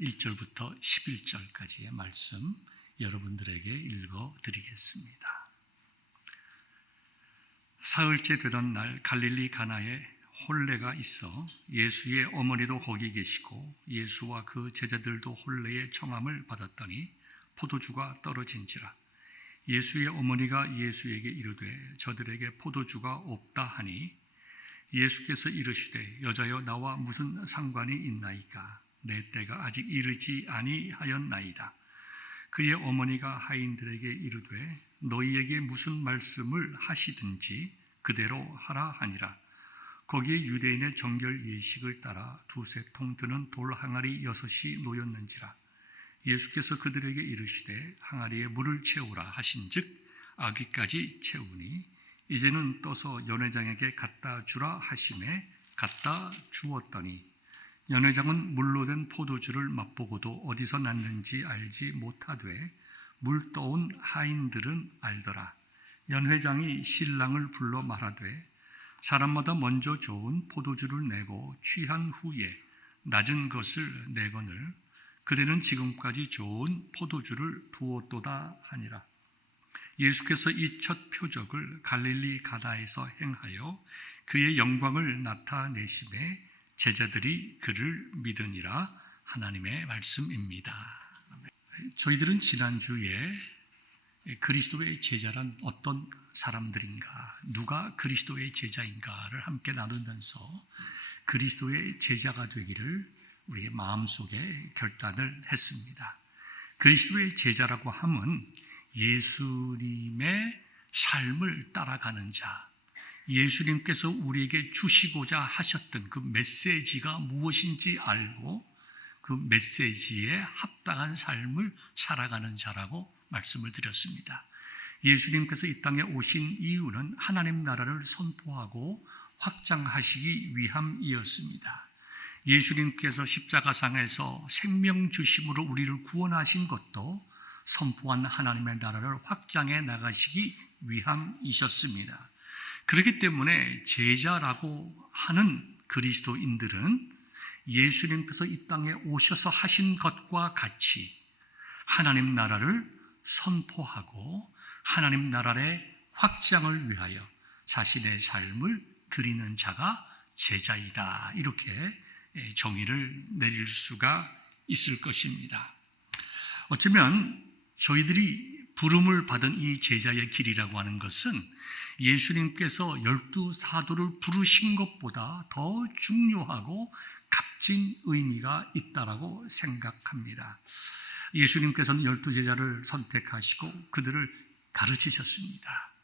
1절부터 11절까지의 말씀 여러분들에게 읽어드리겠습니다. 사흘째 되던 날 갈릴리 가나에 혼례가 있어 예수의 어머니도 거기 계시고 예수와 그 제자들도 혼례의 청함을 받았더니 포도주가 떨어진지라. 예수의 어머니가 예수에게 이르되 저들에게 포도주가 없다 하니 예수께서 이르시되 여자여 나와 무슨 상관이 있나이까? 내 때가 아직 이르지 아니하였나이다. 그의 어머니가 하인들에게 이르되 너희에게 무슨 말씀을 하시든지 그대로 하라 하니라. 거기에 유대인의 정결 예식을 따라 두세 통 드는 돌 항아리 6이 놓였는지라. 예수께서 그들에게 이르시되 항아리에 물을 채우라 하신즉 아귀까지 채우니 이제는 떠서 연회장에게 갖다 주라 하시매 갖다 주었더니 연회장은 물로 된 포도주를 맛보고도 어디서 났는지 알지 못하되 물 떠온 하인들은 알더라. 연회장이 신랑을 불러 말하되 사람마다 먼저 좋은 포도주를 내고 취한 후에 낮은 것을 내거늘 그대는 지금까지 좋은 포도주를 두었도다 하니라. 예수께서 이 첫 표적을 갈릴리 가나에서 행하여 그의 영광을 나타내심에 제자들이 그를 믿으니라. 하나님의 말씀입니다. 저희들은 지난주에 그리스도의 제자란 어떤 사람들인가, 누가 그리스도의 제자인가를 함께 나누면서 그리스도의 제자가 되기를 우리의 마음속에 결단을 했습니다. 그리스도의 제자라고 하면 예수님의 삶을 따라가는 자, 예수님께서 우리에게 주시고자 하셨던 그 메시지가 무엇인지 알고 그 메시지에 합당한 삶을 살아가는 자라고 말씀을 드렸습니다. 예수님께서 이 땅에 오신 이유는 하나님 나라를 선포하고 확장하시기 위함이었습니다. 예수님께서 십자가상에서 생명 주심으로 우리를 구원하신 것도 선포한 하나님의 나라를 확장해 나가시기 위함이셨습니다. 그렇기 때문에 제자라고 하는 그리스도인들은 예수님께서 이 땅에 오셔서 하신 것과 같이 하나님 나라를 선포하고 하나님 나라의 확장을 위하여 자신의 삶을 드리는 자가 제자이다. 이렇게 정의를 내릴 수가 있을 것입니다. 어쩌면 저희들이 부름을 받은 이 제자의 길이라고 하는 것은 예수님께서 12사도를 부르신 것보다 더 중요하고 값진 의미가 있다라고 생각합니다. 예수님께서는 12제자를 선택하시고 그들을 가르치셨습니다.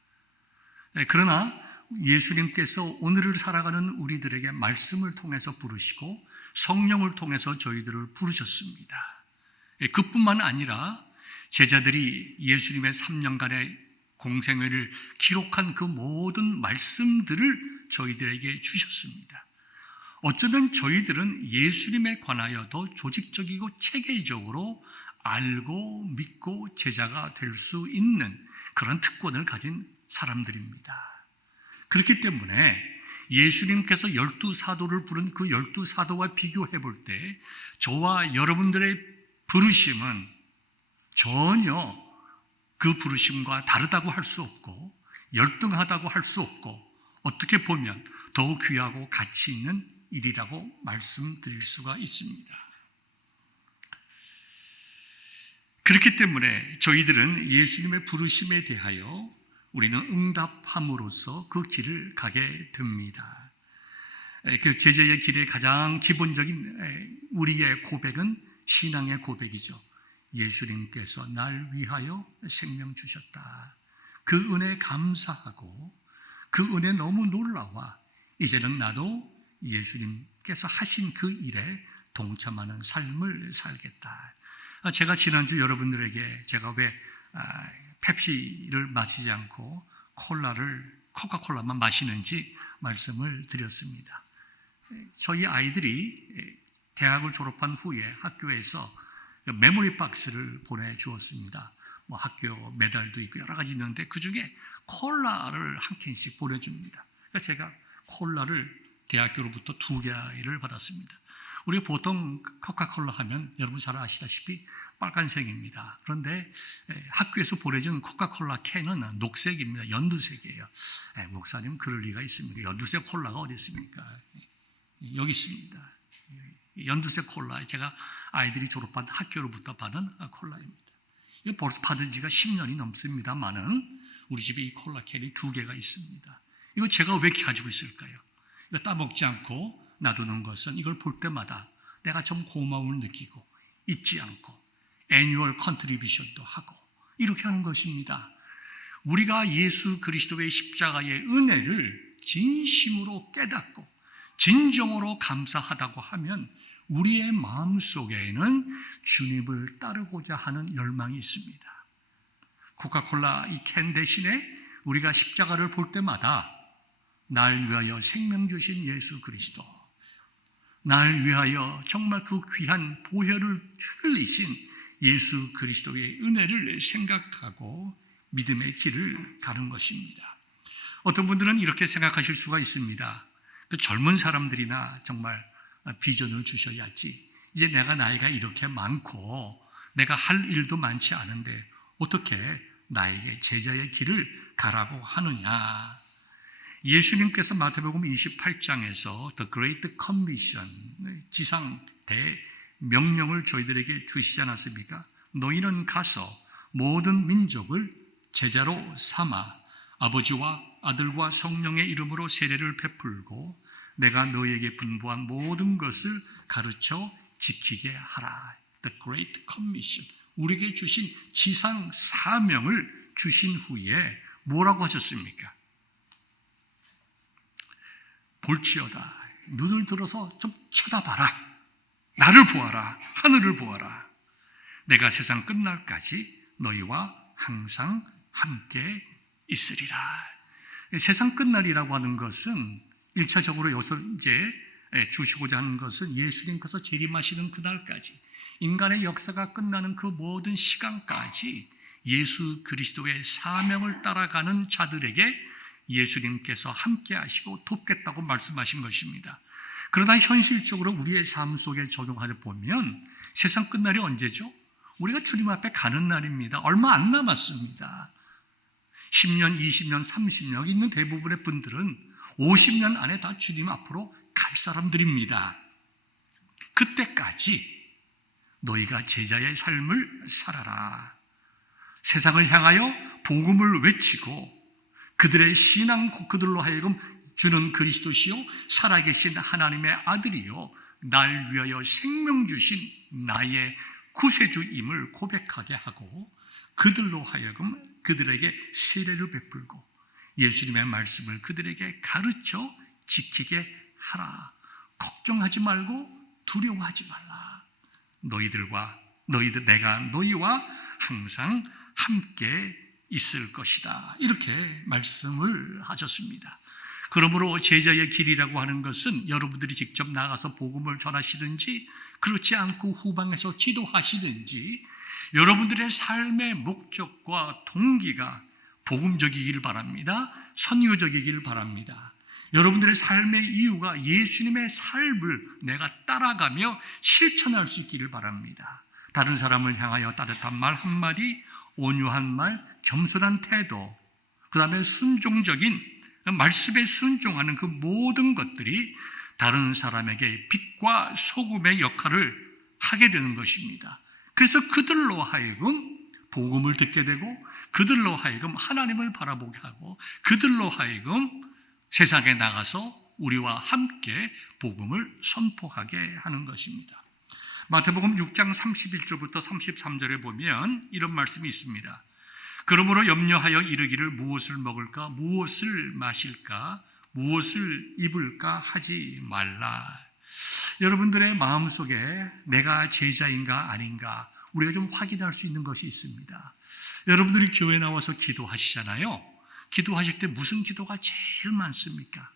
그러나 예수님께서 오늘을 살아가는 우리들에게 말씀을 통해서 부르시고 성령을 통해서 저희들을 부르셨습니다. 그뿐만 아니라 제자들이 예수님의 3년간의 공생애를 기록한 그 모든 말씀들을 저희들에게 주셨습니다. 어쩌면 저희들은 예수님에 관하여도 조직적이고 체계적으로 알고 믿고 제자가 될 수 있는 그런 특권을 가진 사람들입니다. 그렇기 때문에 예수님께서 12사도를 부른 그 12사도와 비교해 볼 때 저와 여러분들의 부르심은 전혀 그 부르심과 다르다고 할 수 없고 열등하다고 할 수 없고 어떻게 보면 더욱 귀하고 가치 있는 일이라고 말씀드릴 수가 있습니다. 그렇기 때문에 저희들은 예수님의 부르심에 대하여 우리는 응답함으로써 그 길을 가게 됩니다. 그 제자의 길의 가장 기본적인 우리의 고백은 신앙의 고백이죠. 예수님께서 날 위하여 생명 주셨다. 그 은혜 감사하고 그 은혜 너무 놀라와 이제는 나도 예수님께서 하신 그 일에 동참하는 삶을 살겠다. 제가 지난주 여러분들에게 제가 왜 펩시를 마시지 않고 코카콜라만 마시는지 말씀을 드렸습니다. 저희 아이들이 대학을 졸업한 후에 학교에서 메모리 박스를 보내주었습니다. 학교 메달도 있고 여러 가지 있는데 그 중에 콜라를 한 캔씩 보내줍니다. 그러니까 제가 콜라를 대학교로부터 2개를 받았습니다. 우리가 보통 코카콜라 하면 여러분 잘 아시다시피 빨간색입니다. 그런데 학교에서 보내준 코카콜라 캔은 녹색입니다. 연두색이에요. 목사님 그럴 리가 있습니까? 연두색 콜라가 어디 있습니까? 여기 있습니다. 연두색 콜라, 제가 아이들이 졸업한 학교로부터 받은 콜라입니다. 이거 벌써 받은 지가 10년이 넘습니다만은 우리 집에 이 콜라 캔이 2개가 있습니다. 이거 제가 왜 가지고 있을까요? 이거 따먹지 않고 놔두는 것은 이걸 볼 때마다 내가 좀 고마움을 느끼고 잊지 않고 애뉴얼 컨트리뷰션도 하고 이렇게 하는 것입니다. 우리가 예수 그리스도의 십자가의 은혜를 진심으로 깨닫고 진정으로 감사하다고 하면 우리의 마음속에는 주님을 따르고자 하는 열망이 있습니다. 코카콜라 이 캔 대신에 우리가 십자가를 볼 때마다 날 위하여 생명 주신 예수 그리스도, 날 위하여 정말 그 귀한 보혈을 흘리신 예수 그리스도의 은혜를 생각하고 믿음의 길을 가는 것입니다. 어떤 분들은 이렇게 생각하실 수가 있습니다. 그 젊은 사람들이나 정말 비전을 주셔야지. 이제 내가 나이가 이렇게 많고 내가 할 일도 많지 않은데 어떻게 나에게 제자의 길을 가라고 하느냐. 예수님께서 마태복음 28장에서 The Great Commission, 지상 대명령을 저희들에게 주시지 않았습니까? 너희는 가서 모든 민족을 제자로 삼아 아버지와 아들과 성령의 이름으로 세례를 베풀고 내가 너희에게 분부한 모든 것을 가르쳐 지키게 하라. The Great Commission, 우리에게 주신 지상 사명을 주신 후에 뭐라고 하셨습니까? 볼지어다, 눈을 들어서 좀 쳐다봐라. 나를 보아라. 하늘을 보아라. 내가 세상 끝날까지 너희와 항상 함께 있으리라. 세상 끝날이라고 하는 것은 1차적으로 여기서 이제 주시고자 하는 것은 예수님께서 재림하시는 그날까지, 인간의 역사가 끝나는 그 모든 시간까지 예수 그리스도의 사명을 따라가는 자들에게 예수님께서 함께 하시고 돕겠다고 말씀하신 것입니다. 그러나 현실적으로 우리의 삶 속에 적용하려 보면 세상 끝날이 언제죠? 우리가 주님 앞에 가는 날입니다. 얼마 안 남았습니다. 10년, 20년, 30년 여기 있는 대부분의 분들은 50년 안에 다 주님 앞으로 갈 사람들입니다. 그때까지 너희가 제자의 삶을 살아라. 세상을 향하여 복음을 외치고 그들의 신앙, 그들로 하여금 주는 그리스도시요 살아계신 하나님의 아들이요 날 위하여 생명 주신 나의 구세주임을 고백하게 하고 그들로 하여금 그들에게 세례를 베풀고 예수님의 말씀을 그들에게 가르쳐 지키게 하라. 걱정하지 말고 두려워하지 말라. 내가 너희와 항상 함께 있을 것이다. 이렇게 말씀을 하셨습니다. 그러므로 제자의 길이라고 하는 것은 여러분들이 직접 나가서 복음을 전하시든지 그렇지 않고 후방에서 기도하시든지 여러분들의 삶의 목적과 동기가 복음적이길 바랍니다. 선교적이길 바랍니다. 여러분들의 삶의 이유가 예수님의 삶을 내가 따라가며 실천할 수 있기를 바랍니다. 다른 사람을 향하여 따뜻한 말 한마디, 온유한 말, 겸손한 태도, 그 다음에 순종적인 말씀에 순종하는 그 모든 것들이 다른 사람에게 빛과 소금의 역할을 하게 되는 것입니다. 그래서 그들로 하여금 복음을 듣게 되고 그들로 하여금 하나님을 바라보게 하고 그들로 하여금 세상에 나가서 우리와 함께 복음을 선포하게 하는 것입니다. 마태복음 6장 31절부터 33절에 보면 이런 말씀이 있습니다. 그러므로 염려하여 이르기를 무엇을 먹을까, 무엇을 마실까, 무엇을 입을까 하지 말라. 여러분들의 마음속에 내가 제자인가 아닌가 우리가 좀 확인할 수 있는 것이 있습니다. 여러분들이 교회 나와서 기도하시잖아요. 기도하실 때 무슨 기도가 제일 많습니까?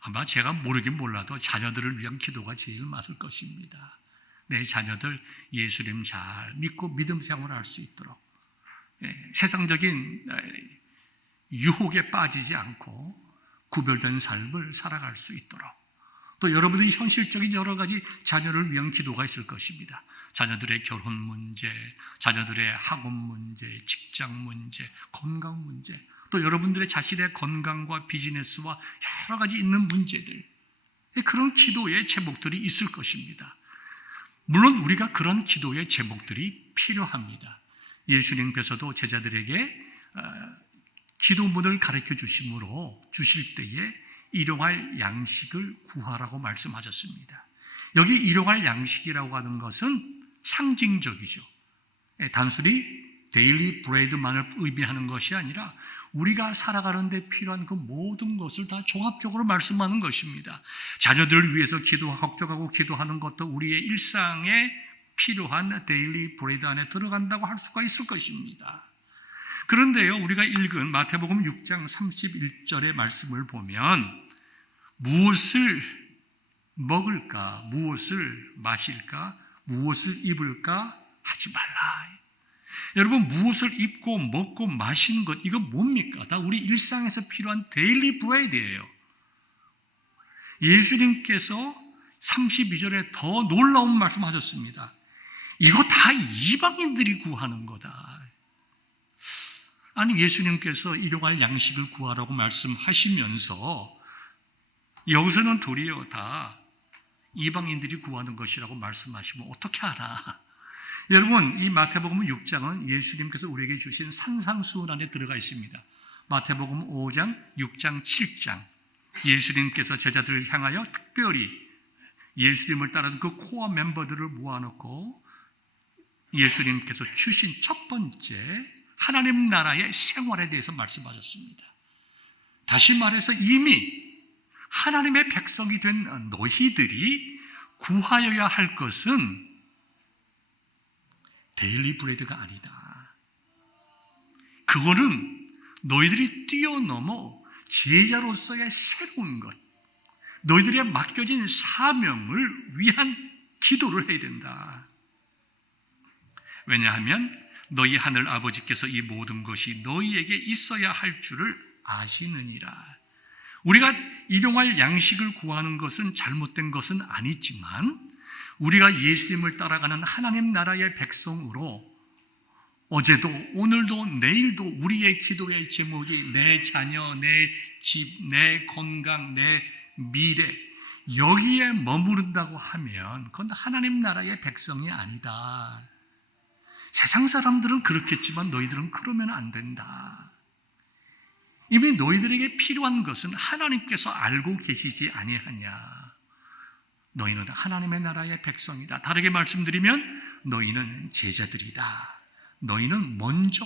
아마 제가 모르긴 몰라도 자녀들을 위한 기도가 제일 많을 것입니다. 내 자녀들 예수님 잘 믿고 믿음 생활할 수 있도록 세상적인 유혹에 빠지지 않고 구별된 삶을 살아갈 수 있도록 또 여러분들이 현실적인 여러 가지 자녀를 위한 기도가 있을 것입니다. 자녀들의 결혼 문제, 자녀들의 학원 문제, 직장 문제, 건강 문제, 또 여러분들의 자신의 건강과 비즈니스와 여러 가지 있는 문제들, 그런 기도의 제목들이 있을 것입니다. 물론 우리가 그런 기도의 제목들이 필요합니다. 예수님께서도 제자들에게 기도문을 가르쳐 주실 때에 일용할 양식을 구하라고 말씀하셨습니다. 여기 일용할 양식이라고 하는 것은 상징적이죠. 단순히 데일리 브레드만을 의미하는 것이 아니라 우리가 살아가는 데 필요한 그 모든 것을 다 종합적으로 말씀하는 것입니다. 자녀들을 위해서 걱정하고 기도하는 것도 우리의 일상에 필요한 데일리 브레드 안에 들어간다고 할 수가 있을 것입니다. 그런데요, 우리가 읽은 마태복음 6장 31절의 말씀을 보면 무엇을 먹을까, 무엇을 마실까, 무엇을 입을까 하지 말라. 여러분, 무엇을 입고 먹고 마시는 것, 이거 뭡니까? 다 우리 일상에서 필요한 데일리 브레드예요. 예수님께서 32절에 더 놀라운 말씀하셨습니다. 이거 다 이방인들이 구하는 거다. 아니, 예수님께서 일용할 양식을 구하라고 말씀하시면서 여기서는 도리어 다 이방인들이 구하는 것이라고 말씀하시면 어떻게 알아? 여러분, 이 마태복음 6장은 예수님께서 우리에게 주신 산상수훈 안에 들어가 있습니다. 마태복음 5장, 6장, 7장 예수님께서 제자들을 향하여 특별히 예수님을 따르는 그 코어 멤버들을 모아놓고 예수님께서 주신 첫 번째 하나님 나라의 생활에 대해서 말씀하셨습니다. 다시 말해서 이미 하나님의 백성이 된 너희들이 구하여야 할 것은 데일리 브레드가 아니다. 그거는 너희들이 뛰어넘어 제자로서의 새로운 것, 너희들의 맡겨진 사명을 위한 기도를 해야 된다. 왜냐하면 너희 하늘 아버지께서 이 모든 것이 너희에게 있어야 할 줄을 아시느니라. 우리가 일용할 양식을 구하는 것은 잘못된 것은 아니지만 우리가 예수님을 따라가는 하나님 나라의 백성으로 어제도 오늘도 내일도 우리의 기도의 제목이 내 자녀, 내 집, 내 건강, 내 미래 여기에 머무른다고 하면 그건 하나님 나라의 백성이 아니다. 세상 사람들은 그렇겠지만 너희들은 그러면 안 된다. 이미 너희들에게 필요한 것은 하나님께서 알고 계시지 아니하냐. 너희는 하나님의 나라의 백성이다. 다르게 말씀드리면 너희는 제자들이다. 너희는 먼저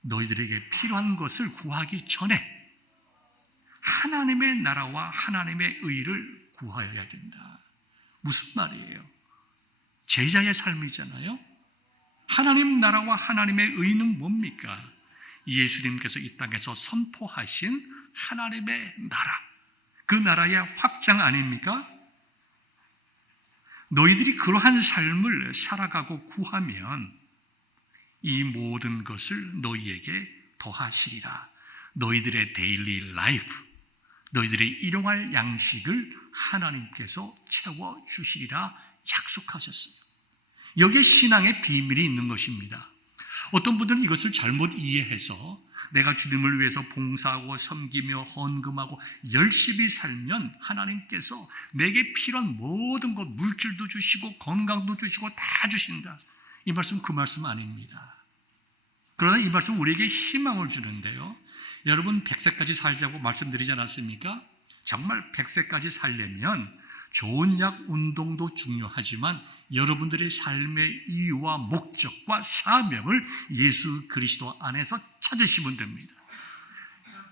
너희들에게 필요한 것을 구하기 전에 하나님의 나라와 하나님의 의를 구하여야 된다. 무슨 말이에요? 제자의 삶이잖아요. 하나님 나라와 하나님의 의는 뭡니까? 예수님께서 이 땅에서 선포하신 하나님의 나라, 그 나라의 확장 아닙니까? 너희들이 그러한 삶을 살아가고 구하면 이 모든 것을 너희에게 더하시리라. 너희들의 데일리 라이프, 너희들의 일용할 양식을 하나님께서 채워주시리라 약속하셨습니다. 여기에 신앙의 비밀이 있는 것입니다. 어떤 분들은 이것을 잘못 이해해서 내가 주님을 위해서 봉사하고 섬기며 헌금하고 열심히 살면 하나님께서 내게 필요한 모든 것, 물질도 주시고 건강도 주시고 다 주신다. 이 말씀 그 말씀 아닙니다. 그러나 이 말씀 우리에게 희망을 주는데요. 여러분 100세까지 살자고 말씀드리지 않았습니까? 정말 100세까지 살려면 좋은 약 운동도 중요하지만 여러분들의 삶의 이유와 목적과 사명을 예수 그리스도 안에서 찾으시면 됩니다.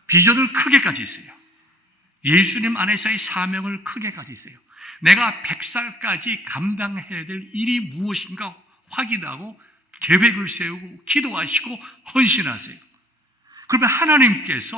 비전을 크게 가지세요. 예수님 안에서의 사명을 크게 가지세요. 내가 100살까지 감당해야 될 일이 무엇인가 확인하고 계획을 세우고 기도하시고 헌신하세요. 그러면 하나님께서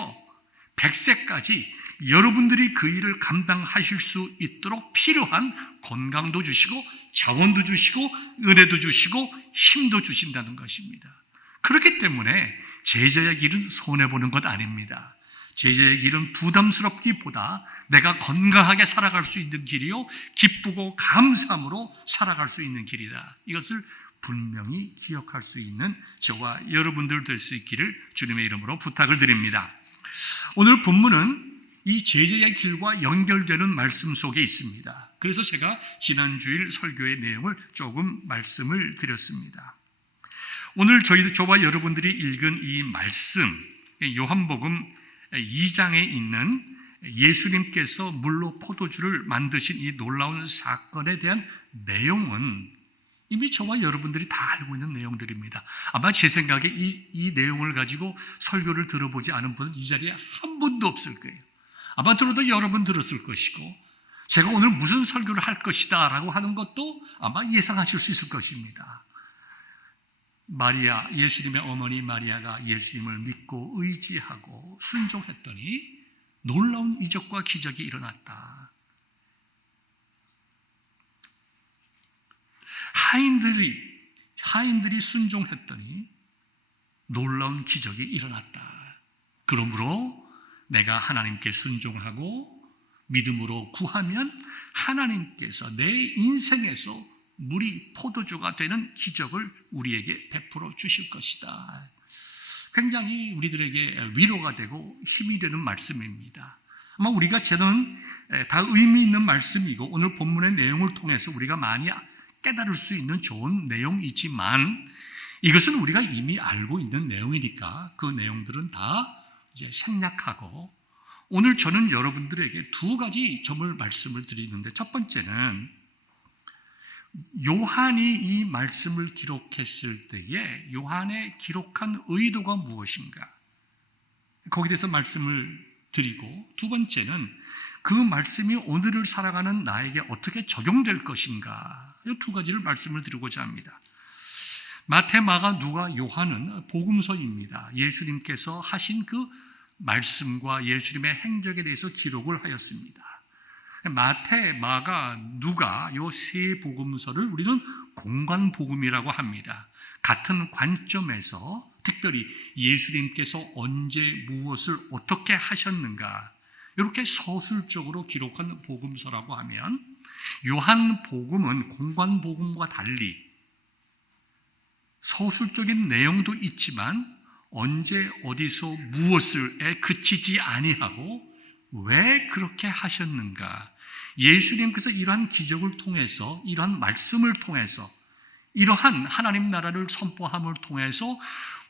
100세까지 여러분들이 그 일을 감당하실 수 있도록 필요한 건강도 주시고 자원도 주시고 은혜도 주시고 힘도 주신다는 것입니다. 그렇기 때문에 제자의 길은 손해보는 것 아닙니다. 제자의 길은 부담스럽기보다 내가 건강하게 살아갈 수 있는 길이요, 기쁘고 감사함으로 살아갈 수 있는 길이다. 이것을 분명히 기억할 수 있는 저와 여러분들 될 수 있기를 주님의 이름으로 부탁을 드립니다. 오늘 본문은 이 제자의 길과 연결되는 말씀 속에 있습니다. 그래서 제가 지난 주일 설교의 내용을 조금 말씀을 드렸습니다. 오늘 저와 여러분들이 읽은 이 말씀, 요한복음 2장에 있는 예수님께서 물로 포도주를 만드신 이 놀라운 사건에 대한 내용은 이미 저와 여러분들이 다 알고 있는 내용들입니다. 아마 제 생각에 이 내용을 가지고 설교를 들어보지 않은 분은 이 자리에 한 분도 없을 거예요. 아마 들어도 여러분 들었을 것이고, 제가 오늘 무슨 설교를 할 것이다 라고 하는 것도 아마 예상하실 수 있을 것입니다. 마리아, 예수님의 어머니 마리아가 예수님을 믿고 의지하고 순종했더니 놀라운 이적과 기적이 일어났다. 하인들이 순종했더니 놀라운 기적이 일어났다. 그러므로 내가 하나님께 순종하고 믿음으로 구하면 하나님께서 내 인생에서 물이 포도주가 되는 기적을 우리에게 베풀어 주실 것이다. 굉장히 우리들에게 위로가 되고 힘이 되는 말씀입니다. 아마 우리가 저는 다 의미 있는 말씀이고 오늘 본문의 내용을 통해서 우리가 많이 깨달을 수 있는 좋은 내용이지만, 이것은 우리가 이미 알고 있는 내용이니까 그 내용들은 다 이제 생략하고, 오늘 저는 여러분들에게 두 가지 점을 말씀을 드리는데, 첫 번째는 요한이 이 말씀을 기록했을 때에 요한의 기록한 의도가 무엇인가, 거기에 대해서 말씀을 드리고, 두 번째는 그 말씀이 오늘을 살아가는 나에게 어떻게 적용될 것인가, 이 두 가지를 말씀을 드리고자 합니다. 마태, 마가, 누가, 요한은 복음서입니다. 예수님께서 하신 그 말씀과 예수님의 행적에 대해서 기록을 하였습니다. 마태, 마가, 누가 이 세 복음서를 우리는 공관복음이라고 합니다. 같은 관점에서 특별히 예수님께서 언제 무엇을 어떻게 하셨는가, 이렇게 서술적으로 기록한 복음서라고 하면, 요한복음은 공관복음과 달리 서술적인 내용도 있지만 언제 어디서 무엇을에 그치지 아니하고 왜 그렇게 하셨는가, 예수님께서 이러한 기적을 통해서, 이러한 말씀을 통해서, 이러한 하나님 나라를 선포함을 통해서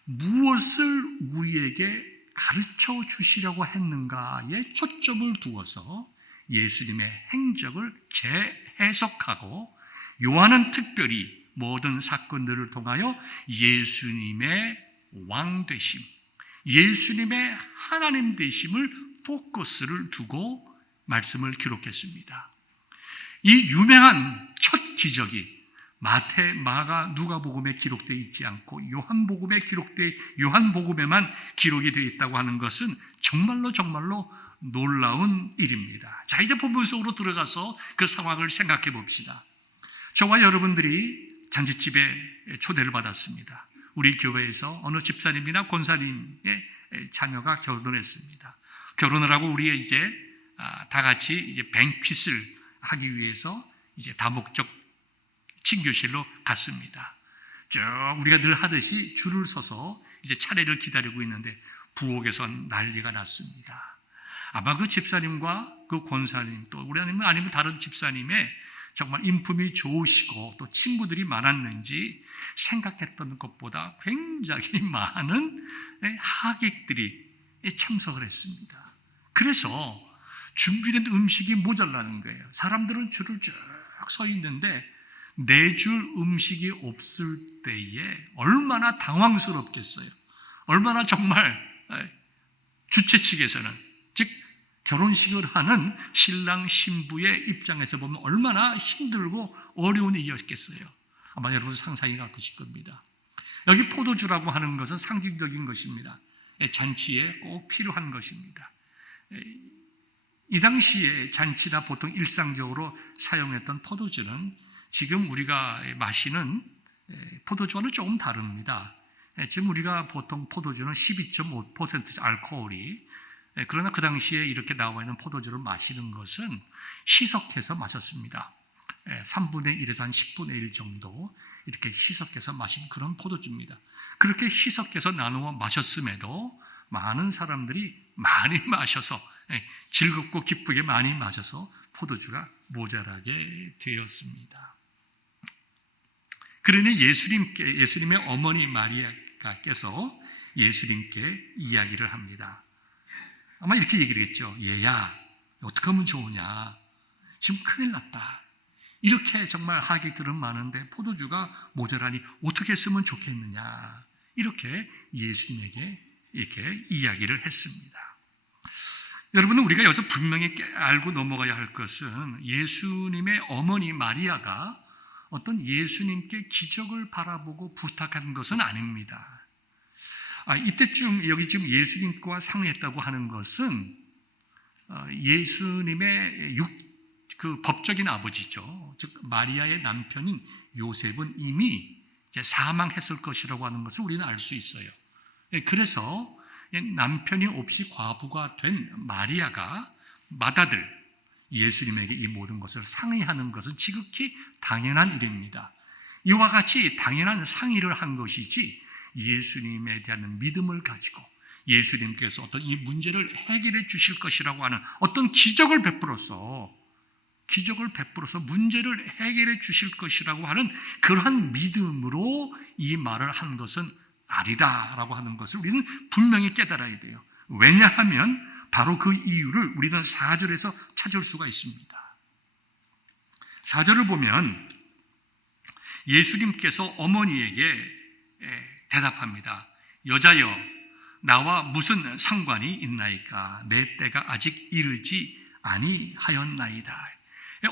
무엇을 우리에게 가르쳐 주시려고 했는가에 초점을 두어서 예수님의 행적을 재해석하고, 요한은 특별히 모든 사건들을 통하여 예수님의 왕 되심, 예수님의 하나님 되심을 포커스를 두고 말씀을 기록했습니다. 이 유명한 첫 기적이 마태, 마가, 누가복음에 기록되어 있지 않고 요한복음에만 기록이 되어 있다고 하는 것은 정말로 놀라운 일입니다. 자, 이제 본문 속으로 들어가서 그 상황을 생각해 봅시다. 저와 여러분들이 잔치집에 초대를 받았습니다. 우리 교회에서 어느 집사님이나 권사님의 자녀가 결혼을 했습니다. 결혼을 하고 우리 이제 다 같이 이제 뱅퀴스를 하기 위해서 이제 다목적 친교실로 갔습니다. 우리가 늘 하듯이 줄을 서서 이제 차례를 기다리고 있는데 부엌에서 난리가 났습니다. 아마 그 집사님과 그 권사님, 또 우리 아니면 다른 집사님의 정말 인품이 좋으시고 또 친구들이 많았는지 생각했던 것보다 굉장히 많은 하객들이 참석을 했습니다. 그래서 준비된 음식이 모자라는 거예요. 사람들은 줄을 쭉 서 있는데 내줄 음식이 없을 때에 얼마나 당황스럽겠어요. 얼마나 정말 주최 측에서는, 즉 결혼식을 하는 신랑 신부의 입장에서 보면 얼마나 힘들고 어려운 일이었겠어요. 아마 여러분 상상이 갈 것일 겁니다. 여기 포도주라고 하는 것은 상징적인 것입니다. 잔치에 꼭 필요한 것입니다. 이 당시에 잔치나 보통 일상적으로 사용했던 포도주는 지금 우리가 마시는 포도주와는 조금 다릅니다. 지금 우리가 보통 포도주는 12.5% 알코올이 그러나 그 당시에 이렇게 나와 있는 포도주를 마시는 것은 희석해서 마셨습니다. 3분의 1에서 한 10분의 1 정도 이렇게 희석해서 마신 그런 포도주입니다. 그렇게 희석해서 나누어 마셨음에도 많은 사람들이 많이 마셔서 즐겁고 기쁘게 많이 마셔서 포도주가 모자라게 되었습니다. 그러니 예수님의 어머니 마리아께서 예수님께 이야기를 합니다. 아마 이렇게 얘기를 했죠. 얘야, 어떻게 하면 좋으냐? 지금 큰일 났다. 이렇게 정말 하객들은 많은데 포도주가 모자라니 어떻게 했으면 좋겠느냐? 이렇게 예수님에게 이렇게 이야기를 했습니다. 여러분은 우리가 여기서 분명히 알고 넘어가야 할 것은 예수님의 어머니 마리아가 어떤 예수님께 기적을 바라보고 부탁한 것은 아닙니다. 이때쯤 여기 지금 예수님과 상의했다고 하는 것은 예수님의 그 법적인 아버지죠. 즉 마리아의 남편인 요셉은 이미 이제 사망했을 것이라고 하는 것을 우리는 알 수 있어요. 그래서 남편이 없이 과부가 된 마리아가 맏아들 예수님에게 이 모든 것을 상의하는 것은 지극히 당연한 일입니다. 이와 같이 당연한 상의를 한 것이지 예수님에 대한 믿음을 가지고 예수님께서 어떤 이 문제를 해결해 주실 것이라고 하는 어떤 기적을 베풀어서 문제를 해결해 주실 것이라고 하는 그러한 믿음으로 이 말을 한 것은 아니다라고 하는 것을 우리는 분명히 깨달아야 돼요. 왜냐하면 바로 그 이유를 우리는 4절에서 찾을 수가 있습니다. 4절을 보면 예수님께서 어머니에게 대답합니다. 여자여, 나와 무슨 상관이 있나이까? 내 때가 아직 이르지 아니하였나이다.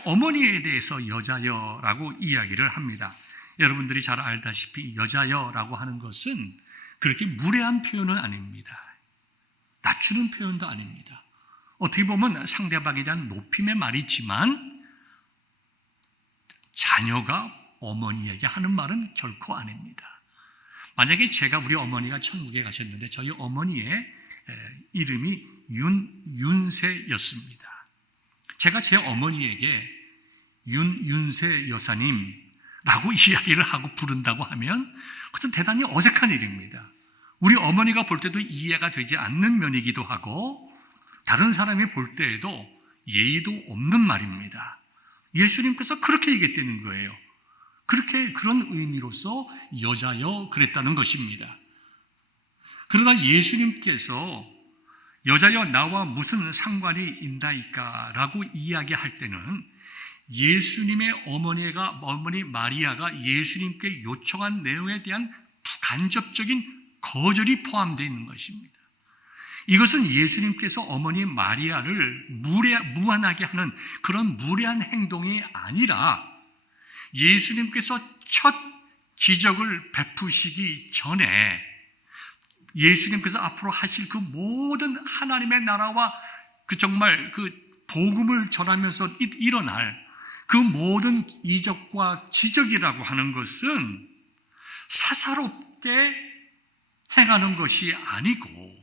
어머니에 대해서 여자여라고 이야기를 합니다. 여러분들이 잘 알다시피 여자여라고 하는 것은 그렇게 무례한 표현은 아닙니다. 낮추는 표현도 아닙니다. 어떻게 보면 상대방에 대한 높임의 말이지만 자녀가 어머니에게 하는 말은 결코 아닙니다. 만약에 우리 어머니가 천국에 가셨는데 저희 어머니의 이름이 윤세였습니다. 제가 제 어머니에게 윤세 여사님라고 이야기를 하고 부른다고 하면 그것은 대단히 어색한 일입니다. 우리 어머니가 볼 때도 이해가 되지 않는 면이기도 하고 다른 사람이 볼 때에도 예의도 없는 말입니다. 예수님께서 그렇게 얘기했다는 거예요. 그런 의미로서 여자여 그랬다는 것입니다. 그러나 예수님께서 여자여 나와 무슨 상관이 있나이까 라고 이야기할 때는 예수님의 어머니 마리아가 예수님께 요청한 내용에 대한 간접적인 거절이 포함되어 있는 것입니다. 이것은 예수님께서 어머니 마리아를 무안하게 하는 그런 무례한 행동이 아니라 예수님께서 첫 기적을 베푸시기 전에 예수님께서 앞으로 하실 그 모든 하나님의 나라와 정말 복음을 전하면서 일어날 그 모든 이적과 기적이라고 하는 것은 사사롭게 행하는 것이 아니고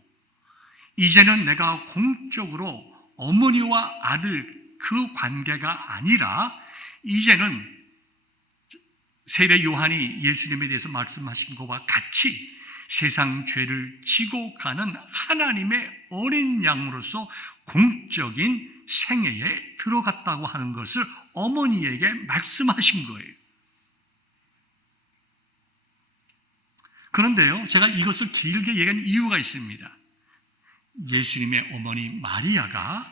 이제는 내가 공적으로 어머니와 아들 그 관계가 아니라 이제는 세례 요한이 예수님에 대해서 말씀하신 것과 같이 세상 죄를 지고 가는 하나님의 어린 양으로서 공적인 생애에 들어갔다고 하는 것을 어머니에게 말씀하신 거예요. 그런데요, 제가 이것을 길게 얘기한 이유가 있습니다. 예수님의 어머니 마리아가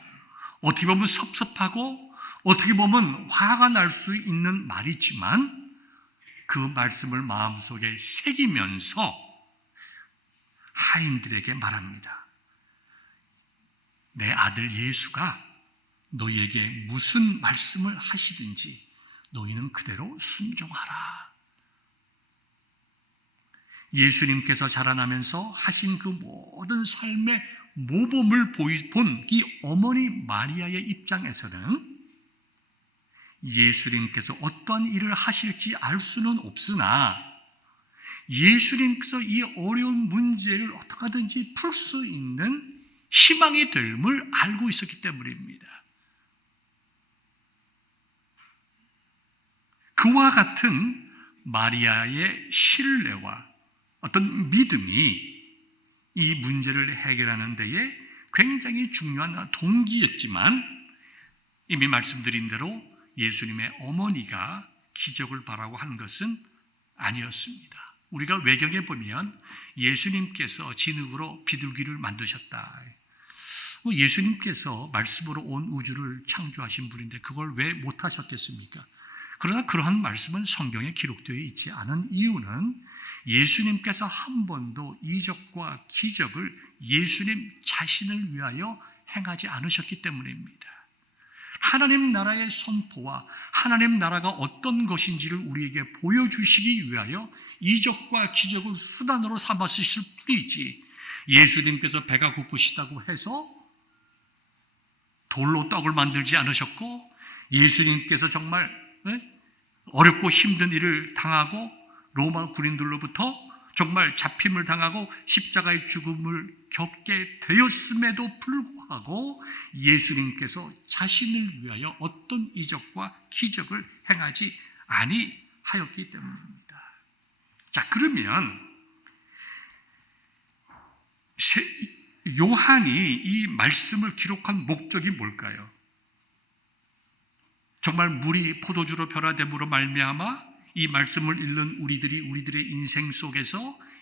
어떻게 보면 섭섭하고 어떻게 보면 화가 날 수 있는 말이지만 그 말씀을 마음속에 새기면서 하인들에게 말합니다. 내 아들 예수가 너희에게 무슨 말씀을 하시든지 너희는 그대로 순종하라. 예수님께서 자라나면서 하신 그 모든 삶의 모범을 본 이 어머니 마리아의 입장에서는 예수님께서 어떤 일을 하실지 알 수는 없으나 예수님께서 이 어려운 문제를 어떻게든지 풀 수 있는 희망이 됨을 알고 있었기 때문입니다. 그와 같은 마리아의 신뢰와 어떤 믿음이 이 문제를 해결하는 데에 굉장히 중요한 동기였지만, 이미 말씀드린 대로 예수님의 어머니가 기적을 바라고 한 것은 아니었습니다. 우리가 외경에 보면 예수님께서 진흙으로 비둘기를 만드셨다. 예수님께서 말씀으로 온 우주를 창조하신 분인데 그걸 왜 못하셨겠습니까? 그러나 그러한 말씀은 성경에 기록되어 있지 않은 이유는 예수님께서 한 번도 이적과 기적을 예수님 자신을 위하여 행하지 않으셨기 때문입니다. 하나님 나라의 선포와 하나님 나라가 어떤 것인지를 우리에게 보여주시기 위하여 이적과 기적을 수단으로 삼아 쓰실 뿐이지, 예수님께서 배가 고프시다고 해서 돌로 떡을 만들지 않으셨고, 예수님께서 정말 어렵고 힘든 일을 당하고 로마 군인들로부터 정말 잡힘을 당하고 십자가의 죽음을 겪게 되었음에도 불구하고 예수님께서 자신을 위하여 어떤 이적과 기적을 행하지 아니하였기 때문입니다. 자, 그러면 요한이 이 말씀을 기록한 목적이 뭘까요? 정말 물이 포도주로 변화됨으로 말미암아 이 말씀을 읽는 우리들의 인생 속에서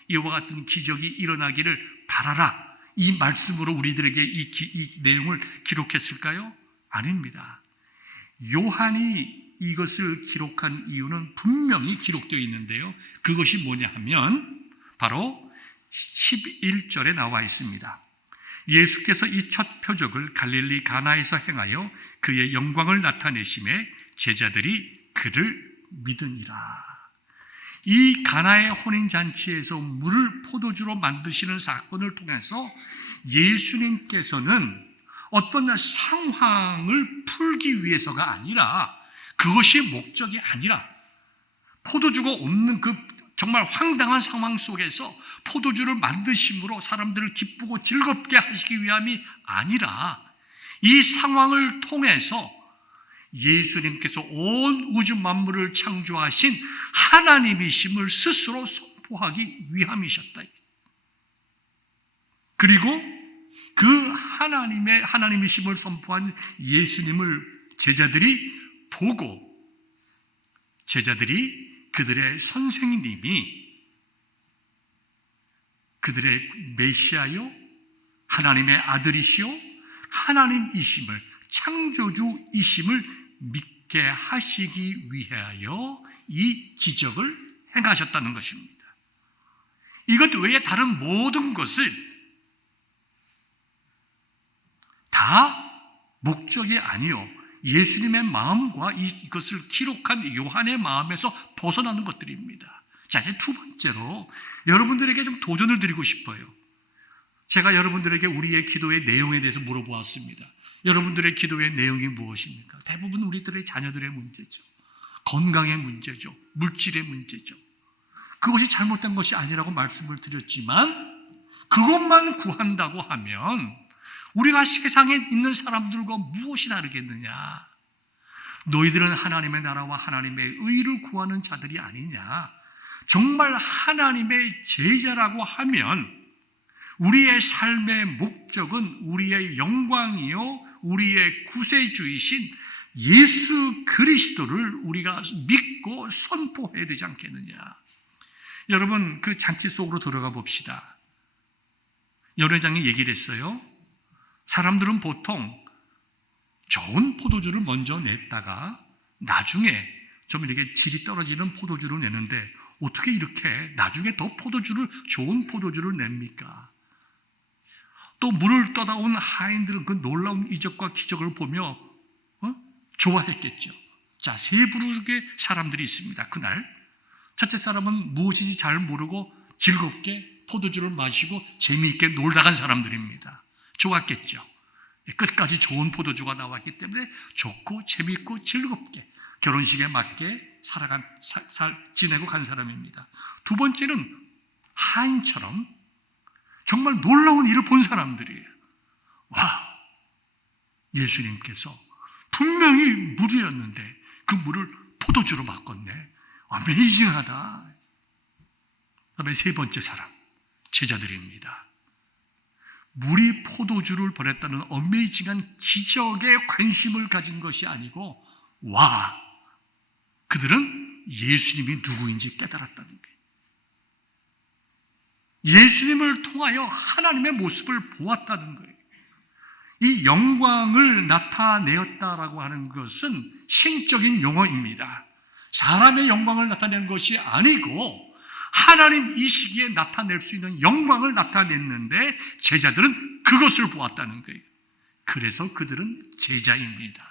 이와 같은 기적이 일어나기를 바라라, 이 말씀으로 우리들에게 이 내용을 기록했을까요? 아닙니다. 요한이 이것을 기록한 이유는 분명히 기록되어 있는데요, 그것이 뭐냐 하면 바로 11절에 나와 있습니다. 예수께서 이 첫 표적을 갈릴리 가나에서 행하여 그의 영광을 나타내심에 제자들이 그를 믿으니라. 이 가나의 혼인잔치에서 물을 포도주로 만드시는 사건을 통해서 예수님께서는 어떤 상황을 풀기 위해서가 아니라, 그것이 목적이 아니라, 포도주가 없는 그 정말 황당한 상황 속에서 포도주를 만드심으로 사람들을 기쁘고 즐겁게 하시기 위함이 아니라, 이 상황을 통해서 예수님께서 온 우주 만물을 창조하신 하나님이심을 스스로 선포하기 위함이셨다. 그리고 그 하나님이심을 선포한 예수님을 제자들이 보고, 제자들이 그들의 선생님이 그들의 메시아요, 하나님의 아들이시요, 하나님이심을, 창조주이심을 믿게 하시기 위하여 이 기적을 행하셨다는 것입니다. 이것 외에 다른 모든 것을 다 목적이 아니요, 예수님의 마음과 이것을 기록한 요한의 마음에서 벗어나는 것들입니다. 자, 이제 두 번째로 여러분들에게 좀 도전을 드리고 싶어요. 제가 여러분들에게 우리의 기도의 내용에 대해서 물어보았습니다. 여러분들의 기도의 내용이 무엇입니까? 대부분 우리들의 자녀들의 문제죠. 건강의 문제죠. 물질의 문제죠. 그것이 잘못된 것이 아니라고 말씀을 드렸지만, 그것만 구한다고 하면 우리가 세상에 있는 사람들과 무엇이 다르겠느냐? 너희들은 하나님의 나라와 하나님의 의를 구하는 자들이 아니냐? 정말 하나님의 제자라고 하면 우리의 삶의 목적은 우리의 영광이요, 우리의 구세주이신 예수 그리스도를 우리가 믿고 선포해야 되지 않겠느냐? 여러분, 그 잔치 속으로 들어가 봅시다. 연회장이 얘기를 했어요. 사람들은 보통 좋은 포도주를 먼저 냈다가 나중에 좀 이렇게 질이 떨어지는 포도주를 내는데, 어떻게 이렇게 나중에 더 좋은 포도주를 냅니까? 또 물을 떠다 온 하인들은 그 놀라운 이적과 기적을 보며 좋아했겠죠. 자, 세 부류의 사람들이 있습니다. 그날 첫째 사람은 무엇인지 잘 모르고 즐겁게 포도주를 마시고 재미있게 놀다 간 사람들입니다. 좋았겠죠. 끝까지 좋은 포도주가 나왔기 때문에 좋고 재미있고 즐겁게 결혼식에 맞게 지내고 간 사람입니다. 두 번째는 하인처럼 정말 놀라운 일을 본 사람들이에요. 와, 예수님께서 분명히 물이었는데 그 물을 포도주로 바꿨네. 어메이징하다. 그다음에 세 번째 사람, 제자들입니다. 물이 포도주를 보냈다는 어메이징한 기적에 관심을 가진 것이 아니고, 와, 그들은 예수님이 누구인지 깨달았다는 거예요. 예수님을 통하여 하나님의 모습을 보았다는 거예요. 이 영광을 나타내었다라고 하는 것은 신적인 용어입니다. 사람의 영광을 나타내는 것이 아니고 하나님 이 시기에 나타낼 수 있는 영광을 나타냈는데 제자들은 그것을 보았다는 거예요. 그래서 그들은 제자입니다.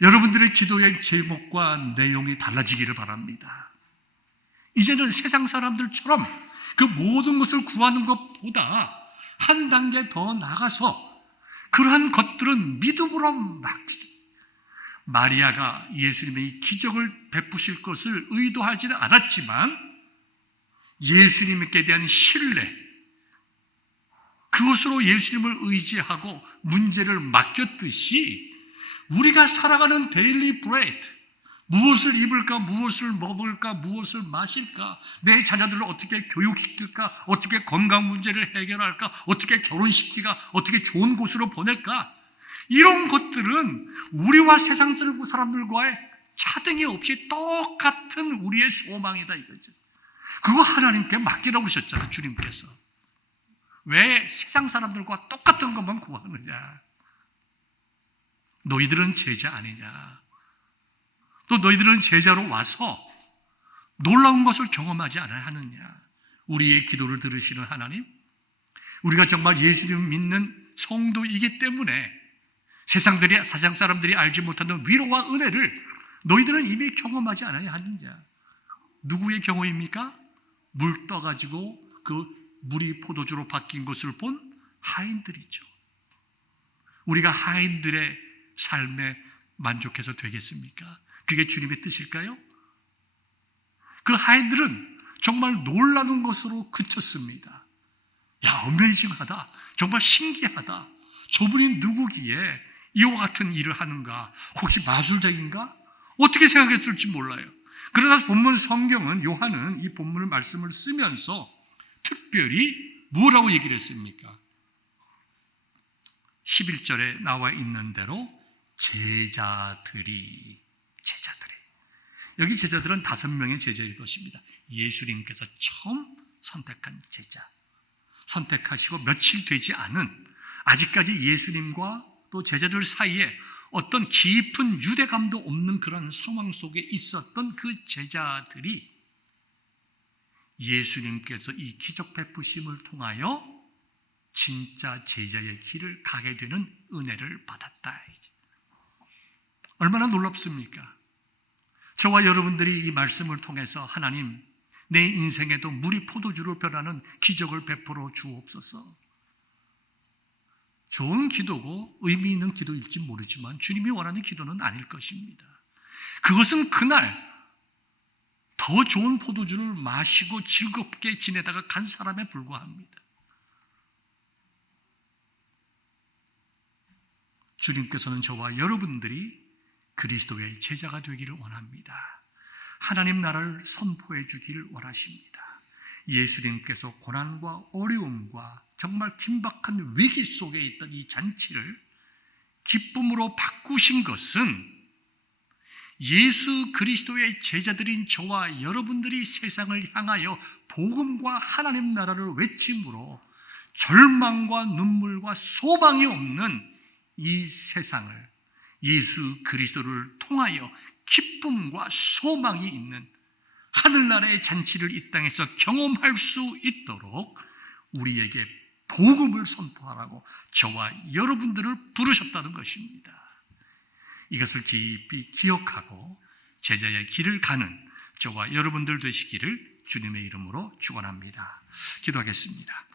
여러분들의 기도의 제목과 내용이 달라지기를 바랍니다. 이제는 세상 사람들처럼 그 모든 것을 구하는 것보다 한 단계 더 나가서 그러한 것들은 믿음으로 맡기자. 마리아가 예수님의 기적을 베푸실 것을 의도하지는 않았지만 예수님께 대한 신뢰, 그것으로 예수님을 의지하고 문제를 맡겼듯이 우리가 살아가는 데일리 브레드, 무엇을 입을까, 무엇을 먹을까, 무엇을 마실까, 내 자녀들을 어떻게 교육시킬까, 어떻게 건강 문제를 해결할까, 어떻게 결혼시키까, 어떻게 좋은 곳으로 보낼까, 이런 것들은 우리와 세상 사람들과의 차등이 없이 똑같은 우리의 소망이다 이거죠. 그거 하나님께 맡기라고 그러셨잖아요. 주님께서. 왜 세상 사람들과 똑같은 것만 구하느냐. 너희들은 제자 아니냐. 또 너희들은 제자로 와서 놀라운 것을 경험하지 않아야 하느냐. 우리의 기도를 들으시는 하나님, 우리가 정말 예수님 믿는 성도이기 때문에 세상 사람들이 알지 못하는 위로와 은혜를 너희들은 이미 경험하지 않아야 하느냐. 누구의 경험입니까? 물 떠가지고 그 물이 포도주로 바뀐 것을 본 하인들이죠. 우리가 하인들의 삶에 만족해서 되겠습니까? 그게 주님의 뜻일까요? 그 하인들은 정말 놀라는 것으로 그쳤습니다. 야, 어메이징하다. 정말 신기하다. 저분이 누구기에 이와 같은 일을 하는가? 혹시 마술자인가? 어떻게 생각했을지 몰라요. 그러나 본문 성경은, 요한은 이 본문의 말씀을 쓰면서 특별히 뭐라고 얘기를 했습니까? 11절에 나와 있는 대로 제자들이. 여기 제자들은 5명의 제자일 것입니다. 예수님께서 처음 선택한 제자. 선택하시고 며칠 되지 않은, 아직까지 예수님과 또 제자들 사이에 어떤 깊은 유대감도 없는 그런 상황 속에 있었던 그 제자들이 예수님께서 이 기적 베푸심을 통하여 진짜 제자의 길을 가게 되는 은혜를 받았다. 얼마나 놀랍습니까? 저와 여러분들이 이 말씀을 통해서 하나님, 내 인생에도 물이 포도주로 변하는 기적을 베풀어 주옵소서. 좋은 기도고 의미 있는 기도일지 모르지만 주님이 원하는 기도는 아닐 것입니다. 그것은 그날 더 좋은 포도주를 마시고 즐겁게 지내다가 간 사람에 불과합니다. 주님께서는 저와 여러분들이 그리스도의 제자가 되기를 원합니다. 하나님 나라를 선포해 주기를 원하십니다. 예수님께서 고난과 어려움과 정말 긴박한 위기 속에 있던 이 잔치를 기쁨으로 바꾸신 것은 예수 그리스도의 제자들인 저와 여러분들이 세상을 향하여 복음과 하나님 나라를 외침으로 절망과 눈물과 소망이 없는 이 세상을 예수 그리스도를 통하여 기쁨과 소망이 있는 하늘나라의 잔치를 이 땅에서 경험할 수 있도록 우리에게 복음을 선포하라고 저와 여러분들을 부르셨다는 것입니다. 이것을 깊이 기억하고 제자의 길을 가는 저와 여러분들 되시기를 주님의 이름으로 축원합니다. 기도하겠습니다.